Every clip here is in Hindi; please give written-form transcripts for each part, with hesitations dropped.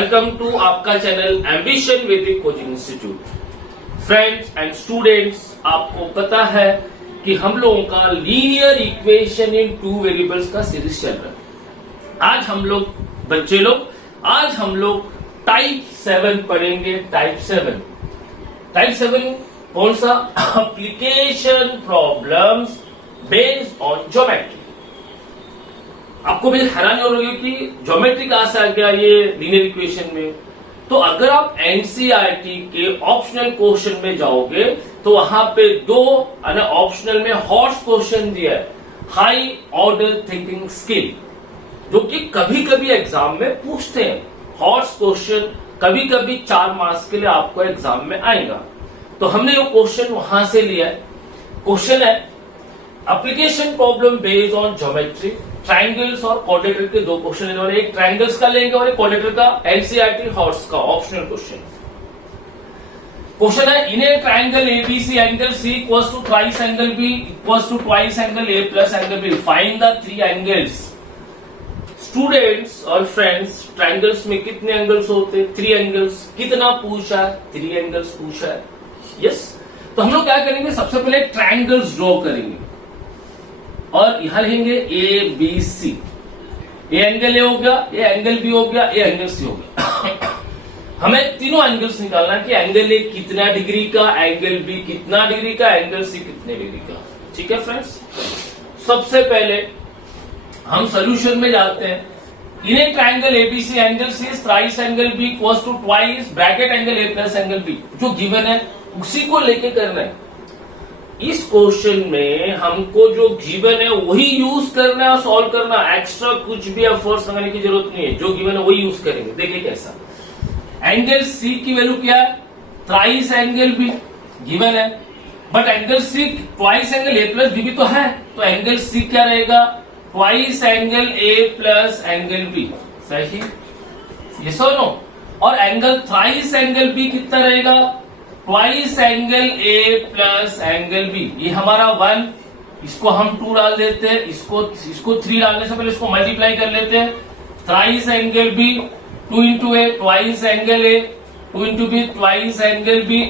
वेलकम टू आपका चैनल एम्बिशन वैदिक coaching institute. Friends and students, आपको पता है कि हम लोगों का linear equation in two variables का सीरीज चल रहा है। आज हम लोग बच्चे लोग आज हम लोग टाइप 7 पढ़ेंगे। टाइप 7 कौन सा? Application problems based on geometry. आपको भी हैरानी हो रही है कि ज्योमेट्री कहां से आ गया ये लीनियर इक्वेशन में। तो अगर आप एनसीईआरटी के ऑप्शनल क्वेश्चन में जाओगे तो वहां पे दो ऑप्शनल में हॉट्स क्वेश्चन दिया है, हाई ऑर्डर थिंकिंग स्किल, जो कि कभी कभी एग्जाम में पूछते हैं। हॉट्स क्वेश्चन कभी कभी 4 मार्क्स के लिए आपको एग्जाम में आएगा। तो हमने वो क्वेश्चन वहां से लिया है। क्वेश्चन है application problem based on geometry, triangles और क्वाड्रेटर के दो क्वेश्चन लेने वाले, एक ट्राइंगल्स का लेंगे और एक क्वाड्रेटर का, एनसीईआरटी हॉट्स का ऑप्शनल क्वेश्चन। क्वेश्चन है in a triangle ABC angle C equals to twice angle B equals to twice angle A plus angle B, find the 3 angles. Students और फ्रेंड्स, ट्राइंगल्स में कितने एंगल्स होते हैं? 3 एंगल्स। कितना पूछा है? 3 एंगल्स पूछा है। यस, तो हम लोग क्या करेंगे, सबसे पहले ट्राइंगल्स ड्रॉ करेंगे और यहां लिखेंगे A B C. A angle A हो गया, ए एंगल बी हो गया, ए एंगल सी हो गया। हमें तीनों एंगल्स निकालना है कि एंगल ए कितना डिग्री का, एंगल बी कितना डिग्री का, एंगल सी कितने डिग्री का। ठीक है फ्रेंड्स, सबसे पहले हम सोल्यूशन में जाते हैं। In a triangle ABC angle C is thrice angle B equals to twice bracket angle A plus angle B, जो गिवन है उसी को लेके करना है। इस क्वेश्चन में हमको जो गिवन है वही यूज करना है और सॉल्व करना, एक्स्ट्रा कुछ भी एफर्ट्स लगाने की जरूरत नहीं है। जो गिवन है वही यूज करेंगे। देखिए कैसा। एंगल सी की वैल्यू क्या है? थ्राइस एंगल बी गिवन है, but angle C twice angle A plus B भी तो है, तो एंगल सी क्या रहेगा? Twice angle A plus angle B. सही, ये सुनो। और एंगल थ्राइस एंगल बी कितना रहेगा? Twice angle A plus angle B. ये हमारा 1, इसको हम 2 डाल देते हैं, इसको 3 डालने से पहले इसको मल्टीप्लाई कर लेते हैं। Thrice angle B 2 into A, twice angle A 2 into B, twice angle B.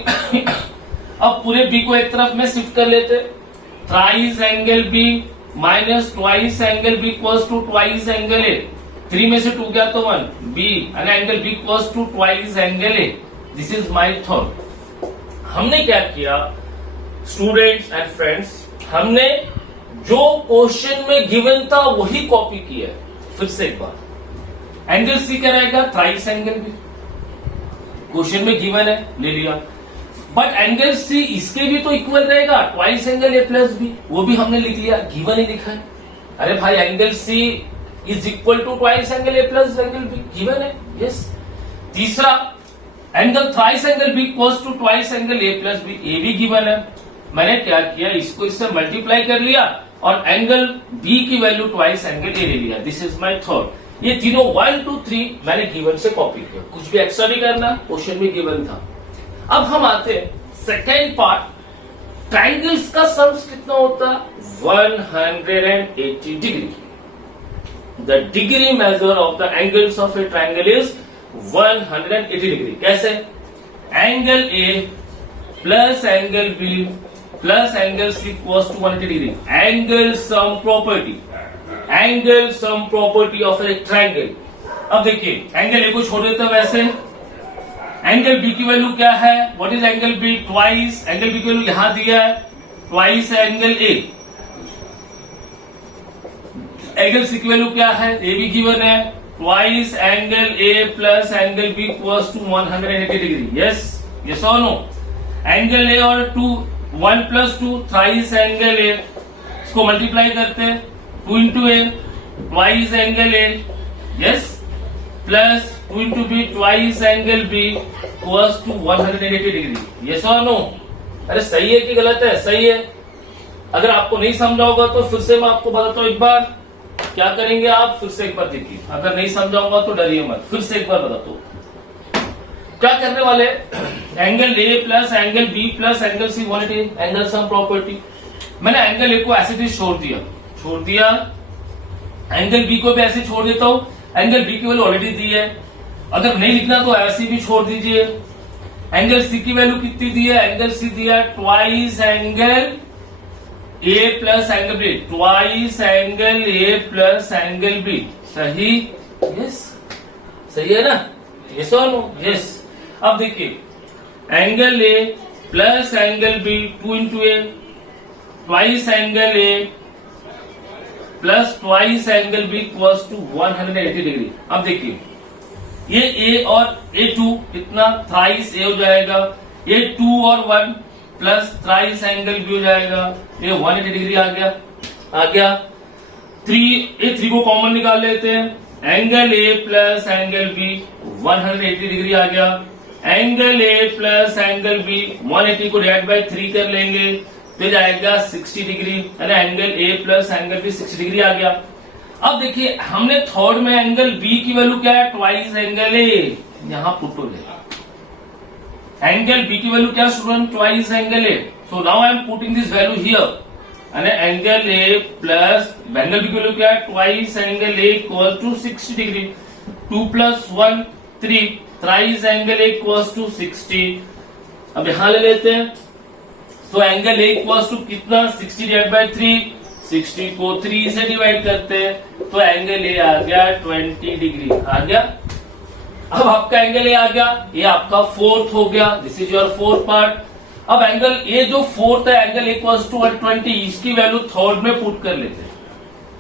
अब पूरे बी को एक तरफ में शिफ्ट कर लेते हैं। Thrice angle B minus twice angle B equals to twice angle A. 3 में से 2 गया तो 1, B angle B equals to twice angle A. This is my thought. हमने क्या किया स्टूडेंट्स एंड फ्रेंड्स, हमने जो क्वेश्चन में गिवन था वही कॉपी किया। फिर से एक बार, एंगल सी क्या रहेगा? थ्राइस एंगल बी, क्वेश्चन में गिवन है, ले लिया। बट एंगल सी इसके भी तो इक्वल रहेगा, twice angle A plus B, वो भी हमने लिख लिया, गिवन ही लिखा है। अरे भाई, angle C is equal to twice angle A plus angle B, given है। यस। तीसरा, angle thrice angle B equals to twice angle A plus B, A भी गिवन है। मैंने क्या किया, इसको इससे मल्टीप्लाई कर लिया और एंगल बी की वैल्यू ट्वाइस एंगल ए ले लिया। This is my thought. ये तीनों 1 2 3 मैंने गिवन से कॉपी किया, कुछ भी एक्स्ट्रा नहीं करना, क्वेश्चन में गिवन था। अब हम आते हैं सेकेंड पार्ट। ट्राइंगल्स का सम्स कितना होता है? 180 degree. The degree measure of the angles of a triangle is 180 degree. कैसे? Angle A plus angle B plus angle C equals to 180 degree. Angle sum property, angle sum property of a triangle. अब देखिए, एंगल ए को छोड़ देते हैं वैसे। एंगल बी की वैल्यू क्या है? What is angle B? Twice. Angle B की वैल्यू यहां दिया है, twice angle A. Angle C की वैल्यू क्या है? ए बी गिवन है, twice angle A plus angle B equals to 180 degree. Yes, yes और नो? एंगल ए और 1 प्लस 2, थ्राइस एंगल ए, इसको मल्टीप्लाई करते हैं, 2 into A, twice angle A, yes, plus 2 into B, twice angle B equals to 180 degree. Yes और नो? अरे सही है कि गलत है? सही है। अगर आपको नहीं समझा होगा तो फिर से मैं आपको बताता हूं एक बार। क्या करेंगे आप? फिर से एक बार देखिए, अगर नहीं समझाऊंगा तो डरिए मत, फिर से एक बार बताता हूं। क्या करने वाले? Angle A plus angle B plus angle C 180, angle sum property. मैंने एंगल ए को ऐसे छोड़ दिया, एंगल बी को भी ऐसे छोड़ देता हूं। एंगल बी की वैल्यू ऑलरेडी दी है, अगर नहीं लिखना तो ऐसे भी छोड़ दीजिए। एंगल सी की वैल्यू कितनी दी है? एंगल सी दिया twice angle A plus angle B, twice angle A plus angle B. सही? यस, सही है ना? यस और नो? यस। अब देखिए angle A plus angle B 2 into A, twice angle A plus twice angle B equals to 180 degree. अब देखिए ये ए और A2 कितना? थ्राइस ए हो जाएगा, ये 2 और 1 प्लस थ्राइस एंगल बी हो जाएगा, ये 180 डिग्री आ गया। 3 को कॉमन निकाल लेते हैं, angle A plus angle B 180 degree आ गया। Angle A plus angle B 180 को डिवाइड बाय 3 कर लेंगे तो जाएगा 60 डिग्री, यानी angle A plus angle B 60 degree आ गया। अब देखिए हमने थर्ड में एंगल बी की वैल्यू क्या है? ट्वाइस एंगल ए, यहां पुट हो गया। एंगल बी की वैल्यू क्या student? Twice angle A. So now I am putting this value here, यानी angle A plus angle B की वैल्यू क्या है? Twice angle A equal to 60 degree. 2 plus 1 3, thrice angle A equal to 60। अब यहां ले लेते हैं, तो एंगल ए इक्वल टू कितना? 60 डिवाइड बाय 3, 60 को 3 से डिवाइड करते हैं तो एंगल ए आ गया 20 डिग्री आ गया। अब आपका एंगल ए आ गया, ये आपका फोर्थ हो गया, this is your fourth part. अब एंगल ए जो फोर्थ है एंगल इक्वल्स टू 120, इसकी वैल्यू थर्ड में पुट कर लेते हैं,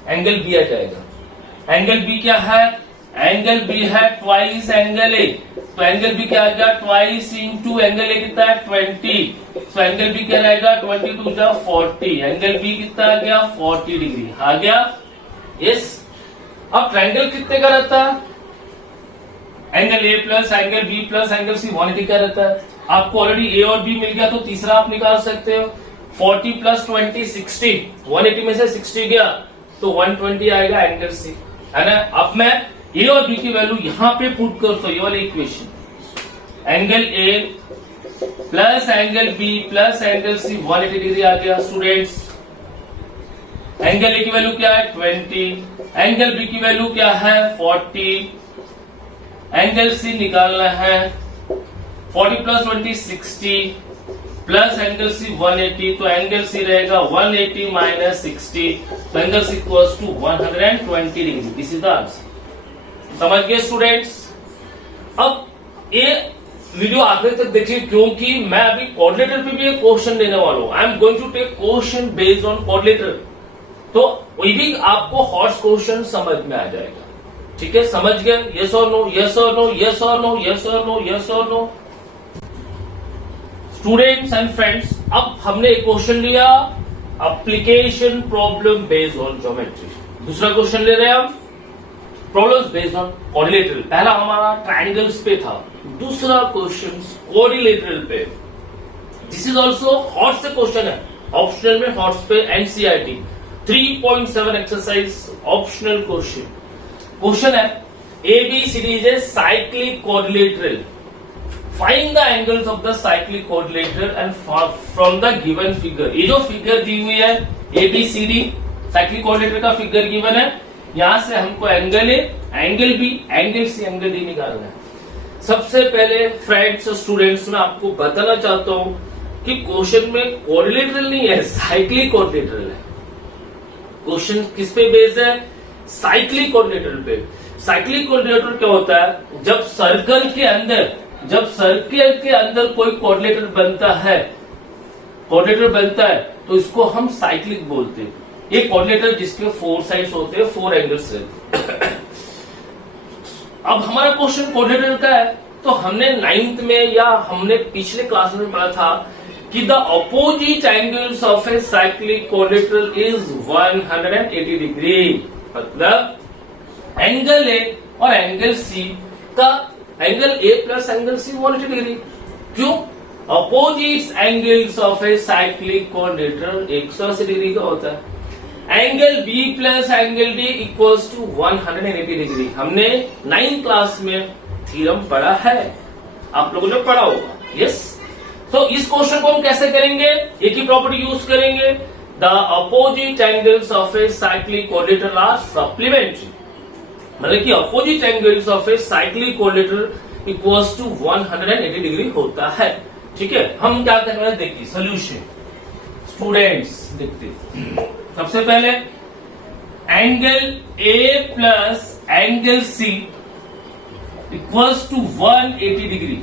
एंगल बी आ जाएगा। एंगल बी क्या है? एंगल बी है ट्वाइस एंगल ए, तो एंगल बी क्या आ गया? ट्वाइस इंटू एंगल ए कितना है? 20, तो एंगल बी क्या रहेगा? 22 जा 40, एंगल बी कितना आ गया? 40 डिग्री आ गया। यस। अब ट्रायंगल कितने का रहता है? Angle A plus angle B plus angle C 180 का रहता है। आपको ऑलरेडी ए और बी मिल गया तो तीसरा आप निकाल सकते हो। 40 प्लस 20 60, 180 में से 60 गया तो 120 आएगा एंगल सी, है ना? अब मैं ए और बी की वैल्यू यहां पे पुट करता हूं, ये वाली equation, angle A plus angle B plus angle C 180 degree आ गया। स्टूडेंट्स एंगल ए की वैल्यू क्या है? 20, एंगल बी की वैल्यू क्या है? 40, एंगल सी निकालना है, 40 प्लस 20 60 प्लस एंगल सी 180, तो एंगल सी रहेगा 180 माइनस 60, तो angle C equals to 120 degree. This is the answer. समझ गए स्टूडेंट्स? अब ये वीडियो आखिर तक देखिए क्योंकि मैं अभी कोऑर्डिनेटर पे भी एक क्वेश्चन देने वाला हूं। I am going to take question based on coordinator, तो वही भी आपको हॉट्स क्वेश्चन समझ में आ जाएगा। ठीक है, समझ गए? यस और नो, यस और नो, यस और नो, यस और नो, यस और नो। स्टूडेंट्स एंड फ्रेंड्स, अब हमने एक क्वेश्चन लिया application problem based on geometry. दूसरा क्वेश्चन ले रहे हैं हम प्रॉब्लम्स बेस्ड ऑन कोऑर्डिनेटर। पहला हमारा ट्रायंगल्स पे था, दूसरा क्वेश्चन कोऑर्डिनेटर पे। दिस इज ऑल्सो हॉट से क्वेश्चन है, ऑप्शनल में हॉट्स पे NCERT 3.7 exercise optional question. Question है ABCD is a cyclic coordinator, find the angles of the cyclic coordinator and from the given figure. ये जो फिगर दी हुई है ABCD साइक्लिक कोऑर्डिनेटर का फिगर गिवन है, यहां से हमको angle A, angle B, angle C, angle D निकालना है। सबसे पहले फ्रेंड्स और स्टूडेंट्स मैं आपको बताना चाहता हूं कि क्वेश्चन में कोऑर्डिनेटर नहीं है, साइक्लिक कोऑर्डिनेटर है। क्वेश्चन किस पे बेस्ड है? साइक्लिक कोऑर्डिनेटर पे। साइक्लिक कोऑर्डिनेटर क्या होता है? जब सर्कल के अंदर कोई कोऑर्डिनेटर बनता है तो इसको हम साइक्लिक बोलते हैं। एक कोऑर्डिनेटर जिसके 4 साइड्स होते हैं, 4 एंगल्स रहते हैं। अब हमारा क्वेश्चन कोऑर्डिनेटर का है, तो हमने 9th में या हमने पिछले क्लास में पढ़ा था कि the opposite angles of a cyclic quadrilateral is 180 degree. मतलब एंगल ए और एंगल सी का angle A plus angle C 180 degree. क्यों? Opposite angles of a cyclic quadrilateral 180 degree का होता है। Angle B plus angle D equals to 180 degree. हमने 9th क्लास में थ्योरम पढ़ा है, आप लोगों ने पढ़ा होगा। यस। तो इस क्वेश्चन को हम कैसे करेंगे? एक ही प्रॉपर्टी यूज करेंगे, the opposite angles of a cyclic coordinator are supplementary. मतलब कि opposite angles of a cyclic coordinator equals to 180 degree होता है। ठीक है, हम क्या करने वाले देखिए सोल्यूशन। स्टूडेंट्स देखते सबसे पहले angle A plus angle C equals to 180 degree.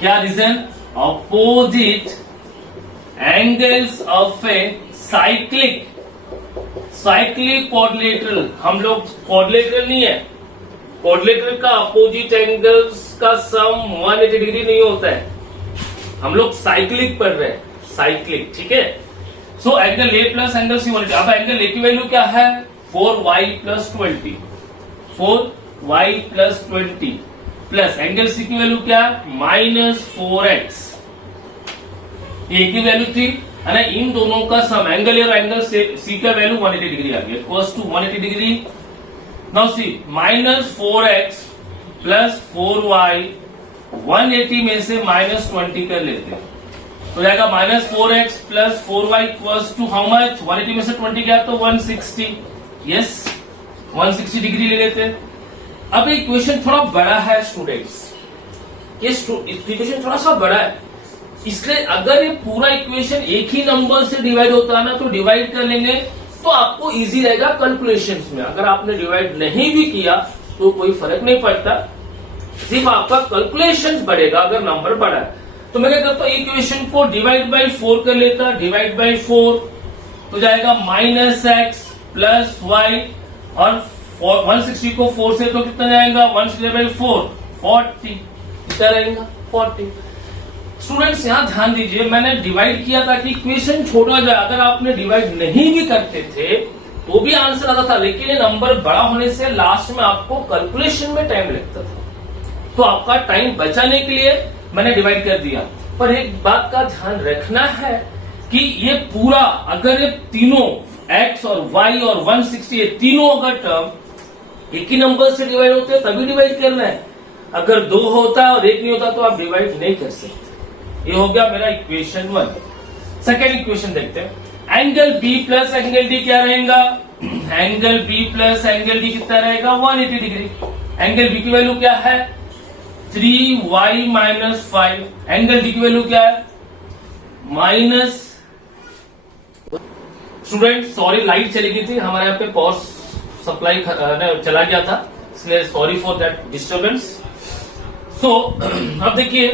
क्या reason? Opposite angles of a cyclic quadrilateral. हम लोग कोऑर्डिनेटर नहीं है, कोऑर्डिनेटर का अपोजिट एंगल्स का सम 180 डिग्री नहीं होता है, हम लोग साइक्लिक पढ़ रहे हैं, साइक्लिक। ठीक है, so angle A plus angle C 180। अब एंगल ए की वैल्यू क्या है? 4y plus 20, 4y plus 20 plus angle C की वैल्यू क्या? -4x। ए की वैल्यू थी है ना, इन दोनों का सम एंगल ए और एंगल सी का वैल्यू 180 डिग्री आ गया, equals to 180 degree. Now C -4x plus 4y 180 में से -20 कर लेते हैं तो जाएगा -4x plus 4y equals to how much? 180 में से 20 गया तो 160। यस, 160 डिग्री ले लेते हैं। अब इक्वेशन थोड़ा बड़ा है स्टूडेंट्स, ये इक्वेशन थोड़ा सा बड़ा है, इसलिए अगर ये पूरा इक्वेशन एक ही नंबर से डिवाइड होता है ना तो डिवाइड कर लेंगे तो आपको इजी रहेगा कैलकुलेशंस में। अगर आपने डिवाइड नहीं भी किया तो कोई फर्क नहीं पड़ता, सिर्फ आपका कैलकुलेशंस बढ़ेगा अगर नंबर बड़ा है। तो मैं क्या करता हूं, इक्वेशन को डिवाइड बाई 4 कर लेता, डिवाइड बाई 4 तो जाएगा -x प्लस y और 160 को 4 से तो कितना जाएगा? 1/4 40, कितना रहेगा? 40। स्टूडेंट्स यहां ध्यान दीजिए, मैंने डिवाइड किया ताकि इक्वेशन छोटा जाए। अगर आपने डिवाइड नहीं भी करते थे तो भी आंसर आता था, लेकिन ये नंबर बड़ा होने से लास्ट में आपको कैलकुलेशन में टाइम लगता था, तो आपका टाइम बचाने के लिए मैंने डिवाइड कर दिया। पर एक बात का ध्यान रखना है कि ये पूरा अगर ये तीनों x और y और 160 ये तीनों अगर टर्म एक ही नंबर से डिवाइड होते हैं तभी डिवाइड करना है। अगर 2 होता है और 1 नहीं होता तो आप डिवाइड नहीं कर सकते। ये हो गया मेरा इक्वेशन 1। सेकेंड इक्वेशन देखते हैं। Angle B plus angle D क्या रहेगा? Angle B plus angle D कितना रहेगा? 180 डिग्री। एंगल बी की वैल्यू क्या है? 3y minus 5। एंगल डी की वैल्यू क्या है? माइनस। स्टूडेंट सॉरी, लाइट चली गई थी हमारे यहाँ पे, पावर सप्लाई चला गया था, इसलिए sorry for that disturbance. So अब देखिए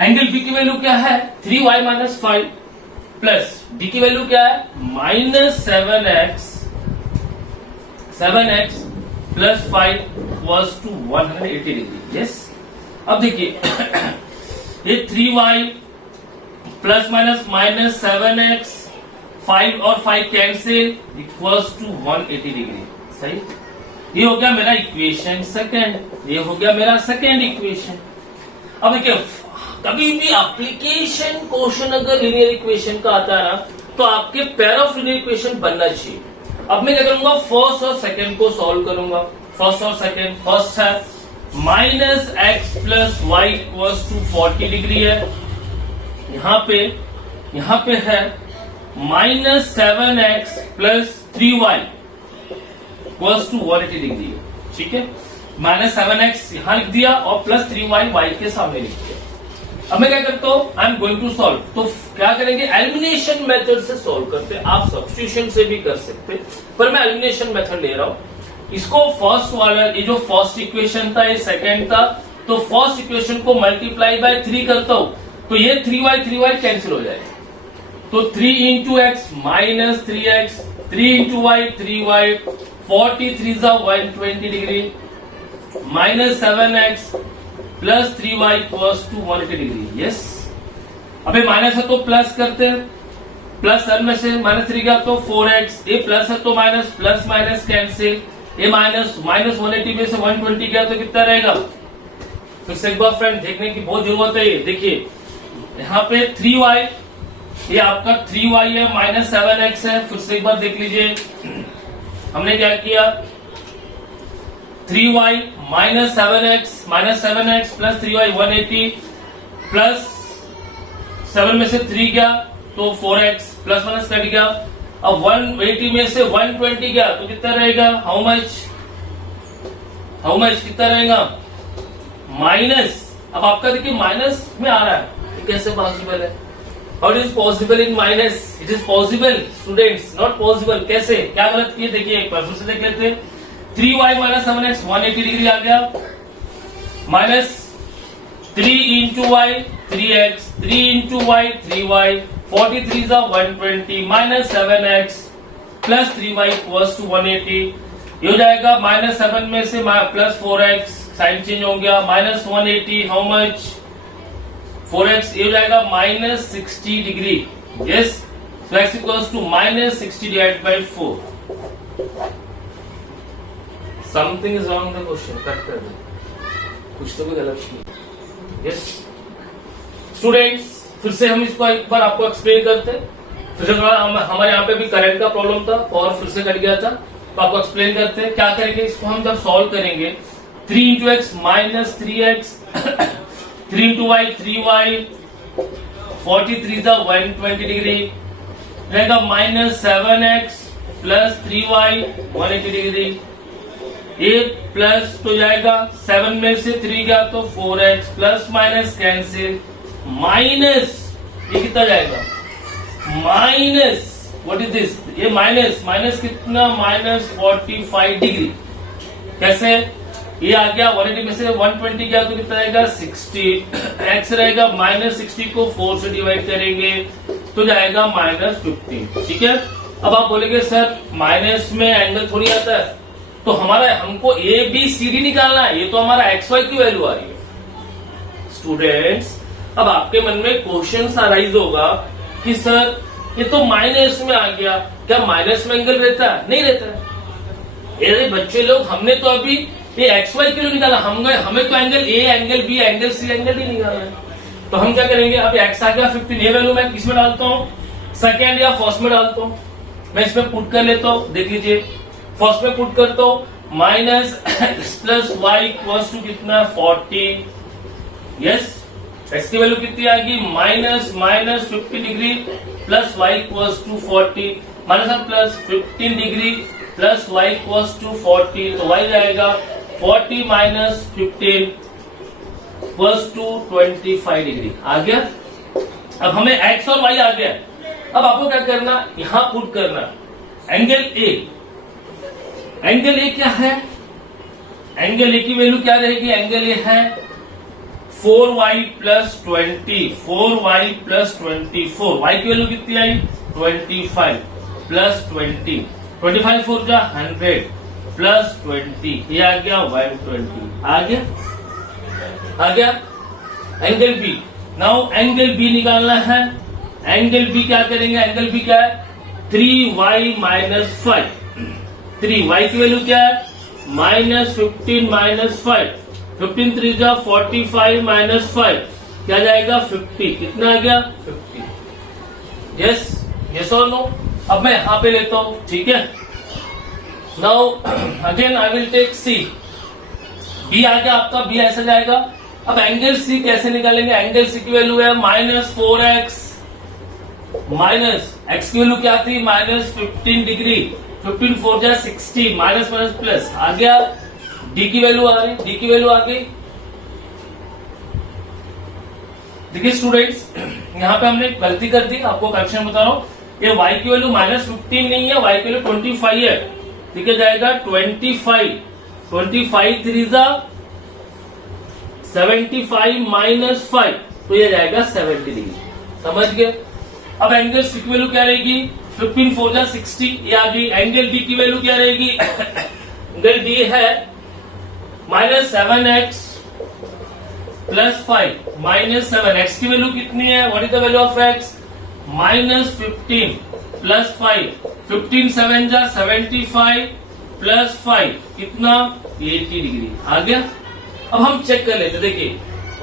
एंगल बी की वैल्यू क्या है? 3y माइनस 5 प्लस डी की वैल्यू क्या है? -7x plus 5 was to 180 degree. Yes, अब देखिए ये 3y प्लस माइनस -7x 5 और 5 कैंसिल इक्वल्स टू 180 डिग्री। सही, ये हो गया मेरा इक्वेशन सेकंड, ये हो गया मेरा सेकंड इक्वेशन। अब देखिए कभी भी एप्लीकेशन क्वेश्चन अगर लीनियर इक्वेशन का आता है ना तो आपके पेयर ऑफ लीनियर इक्वेशन बनना चाहिए। अब मैं क्या करूंगा, फर्स्ट और सेकंड को सॉल्व करूंगा। फर्स्ट और सेकंड, फर्स्ट है -x plus y equals to 40 degree है, यहाँ पे है -7x plus 3y equals to 180 degree है। ठीक है, -7x यहां लिख दिया और प्लस 3y y के सामने लिख दिया। अब मैं क्या करता हूं, I am going to solve. तो क्या करेंगे, एलिमिनेशन मेथड से सॉल्व करते हैं। आप सब्स्टिट्यूशन से भी कर सकते, पर मैं एलिमिनेशन मेथड ले रहा हूं। इसको फर्स्ट वाला, ये जो फर्स्ट इक्वेशन था ये सेकंड था, तो फर्स्ट इक्वेशन को मल्टीप्लाई बाय 3 करता हूं तो ये 3y कैंसिल हो जाएगा। तो 3 into x minus 3x, 3 into Y 3y, 43 120 degree, -7x plus 3y equals to 180 degree. Yes, अबे माइनस है तो प्लस करते हैं, प्लस सन में से -3 गया तो 4x, ये प्लस है तो माइनस, प्लस माइनस कैंसिल, ये -180 में से 120 गया तो कितना रहेगा। फिर से एक बार फ्रेंड देखने की बहुत जरूरत है। ये देखिए यहाँ पे 3y, ये आपका 3y है, -7x है। फिर से एक बार देख लीजिए, हमने क्या किया, 3y -7x plus 3y 180 plus 7 में से 3 गया तो 4x, प्लस माइनस कट गया। अब 180 में से 120 गया तो कितना रहेगा, हाउ मच हाउ मच कितना रहेगा माइनस, अब आपका देखिए माइनस में आ रहा है, ये कैसे पॉसिबल है? How it is possible in minus? It is possible students, not possible. कैसे, क्या गलत किए देखिए एक बार फिर से देख लेते हैं। 3y माइनस 7x 180 डिग्री आ गया, minus 3 into Y 3x, 3 into Y 3y, 43 120 minus 7x plus 3y equals to 180। ये हो जाएगा माइनस 7 में से प्लस 4x, साइन चेंज हो गया, माइनस 180 हाउ मच 4x, ये हो जाएगा minus 60 degree. Yes, so x equals to minus 60 divide by 4। Something is wrong the question, cut कर दो, कुछ तो भी गलत नहीं। यस स्टूडेंट्स, फिर से हम इसको एक बार आपको एक्सप्लेन करते हैं। फिर से हमारे यहाँ पे भी करंट का प्रॉब्लम था और फिर से कट गया था, तो आपको एक्सप्लेन करते हैं। क्या करेंगे इसको हम जब सॉल्व करेंगे, 3 into x minus 3x, 3 into Y 3y, 43 120 degree रहेगा, minus 7x plus 3y 180 degree. ये प्लस तो जाएगा, 7 में से 3 गया तो 4x, plus minus cancel, minus ये कितना जाएगा माइनस, व्हाट इज दिस, ये माइनस माइनस कितना माइनस 45 डिग्री। कैसे, ये आ गया 180 में से 120 गया तो कितना रहेगा 60, x रहेगा माइनस 60 को 4 से डिवाइड करेंगे तो जाएगा माइनस 15। ठीक है, अब आप बोलेंगे सर माइनस में एंगल थोड़ी आता है, तो हमारा हमको ए बी सी डी निकालना है, ये तो हमारा एक्स वाई की वैल्यू आ रही है। स्टूडेंट्स, अब आपके मन में क्वेश्चन अराइज होगा कि सर ये तो माइनस में आ गया, क्या माइनस में एंगल रहता है? नहीं रहता है। अरे बच्चे लोग, हमने तो अभी ये एक्स वाई के लिए निकाला, हमें तो angle A, angle B, angle C, angle D निकालना है। तो हम क्या करेंगे, अब एक्स आ गया 15, ये वैल्यू मैं किसमें डालता हूँ, सेकेंड या फर्स्ट में डालता हूँ। मैं इसमें पुट कर लेता हूँ, देख लीजिए फर्स्ट में पुट करता हूँ, minus X plus Y equals to कितना 40। यस, एक्स की वैल्यू कितनी आएगी minus 50 degree plus Y equals to 40, minus plus 15 degree plus Y equals to 40, तो वाई जाएगा 40 माइनस 15 इक्वल्स टू 25 डिग्री। आ गया, अब हमें एक्स और वाई आ गया। अब आपको क्या करना, यहां पुट करना एंगल ए। एंगल ए क्या है, एंगल ए की वैल्यू क्या रहेगी, एंगल ए है 4y plus 20, 4y plus 24, y की वैल्यू कितनी आई 25 प्लस 20, 25 4 जा 100 प्लस 20, ये आ गया 120। आ गया angle B. Now angle B निकालना है। एंगल बी क्या करेंगे, एंगल बी क्या है 3y माइनस 5, 3y की वैल्यू क्या है माइनस 15 माइनस 5, 15 3 जा 45 माइनस 5, क्या जाएगा 50, कितना आ गया 50। यस, यस और नो। अब मैं यहां पे लेता हूं, ठीक है। Now again I will take C, B आ गया आपका, बी ऐसा जाएगा। अब एंगल सी कैसे निकालेंगे, एंगल सी की वैल्यू है माइनस 4x, माइनस एक्स की वैल्यू क्या थी माइनस 15 डिग्री, 15 4 जा 60, माइनस माइनस प्लस आ गया, डी की वैल्यू आ रही, डी की वैल्यू आ गई। देखिए स्टूडेंट्स, यहाँ पे हमने गलती कर दी, आपको करेक्शन बता रहा हूँ। ये y की वैल्यू माइनस 15 नहीं है, y की वैल्यू 25 है। ठीक है, जाएगा 25, 25 3 जा 75 माइनस 5, तो ये जाएगा 70 डिग्री। समझ गए। अब एंगल सी की वैल्यू क्या रहेगी 15 4 जा 60, ये आ गई। एंगल डी की वैल्यू क्या रहेगी एंगल डी है minus 7x plus 5, minus 7, x की वैल्यू कितनी है, what is the value of x minus 15 plus 5, 15 7 जा 75 प्लस 5, कितना 80 डिग्री। आ गया। अब हम चेक कर लेते, देखिए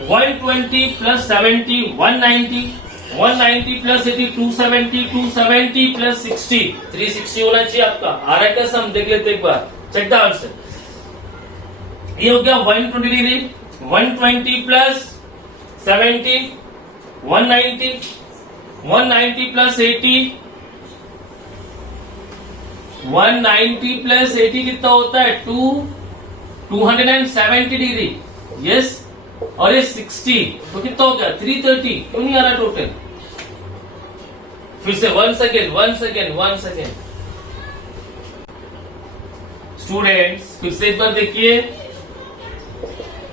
120 प्लस 70 190, 190 प्लस 80 270, 270 प्लस 60 360 होना चाहिए आपका। आ रहा है क्या सम, देख लेते एक बार, चेक द आंसर। ये हो गया 120 डिग्री, 120 प्लस 70 190, 190 प्लस 80, 190 प्लस 80 कितना होता है 2, 270 डिग्री, यस, और ये 60, तो कितना हो गया 330, क्यों नहीं आ रहा टोटल? फिर से वन सेकेंड स्टूडेंट्स, फिर से एक बार देखिए,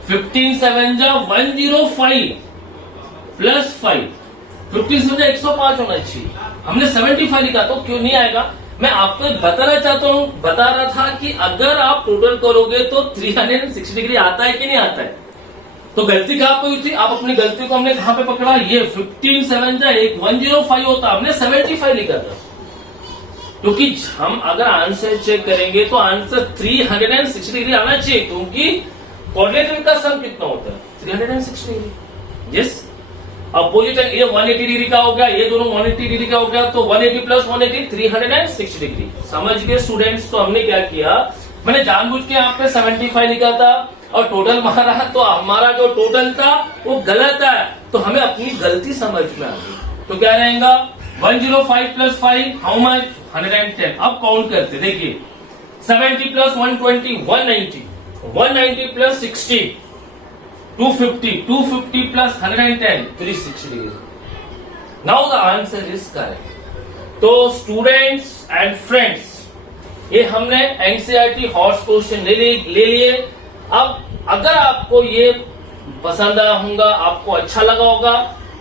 15 7 जा 105 प्लस 5, 15 7 105 होना चाहिए, हमने 75 लिखा, तो क्यों नहीं आएगा? मैं आपको बताना चाहता हूं, बता रहा था कि अगर आप टोटल करोगे तो 360 डिग्री आता है कि नहीं आता है। तो गलती कहां पे हुई थी? आप अपनी गलती को हमने कहां पे पकड़ा? ये 15 7 जा 105 होता, हमने 75 लिखा था, क्योंकि हम अगर आंसर चेक करेंगे तो आंसर 360 डिग्री आना चाहिए, क्योंकि क्वाड्रेटिक का सम कितना होता है? 360 डिग्री, यस। अपोजिट ये 180 डिग्री का हो गया, ये दोनों 180 डिग्री का हो गया, तो 180 प्लस 180 360 डिग्री। समझ गए स्टूडेंट्स? तो हमने क्या किया, मैंने जानबूझ के यहाँ पे 75 लिखा था और टोटल मारा, तो हमारा जो टोटल था वो गलत है, तो हमें अपनी गलती समझ में आ गई। तो क्या रहेगा? 105 प्लस 5 हाउ मच? 110। अब काउंट करते, देखिए 70 plus 120 190, 190 plus 60 250, 250 plus 110 360 degree. Now the answer is correct. तो स्टूडेंट्स एंड फ्रेंड्स, ये हमने एनसीईआरटी हॉट्स क्वेश्चन ले लिए। अब अगर आपको ये पसंद आया होगा, आपको अच्छा लगा होगा,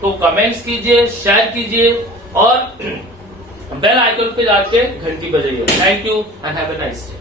तो कमेंट्स कीजिए, शेयर कीजिए और बेल आइकन पे जाके घंटी बजाइए। Thank you and have a nice day.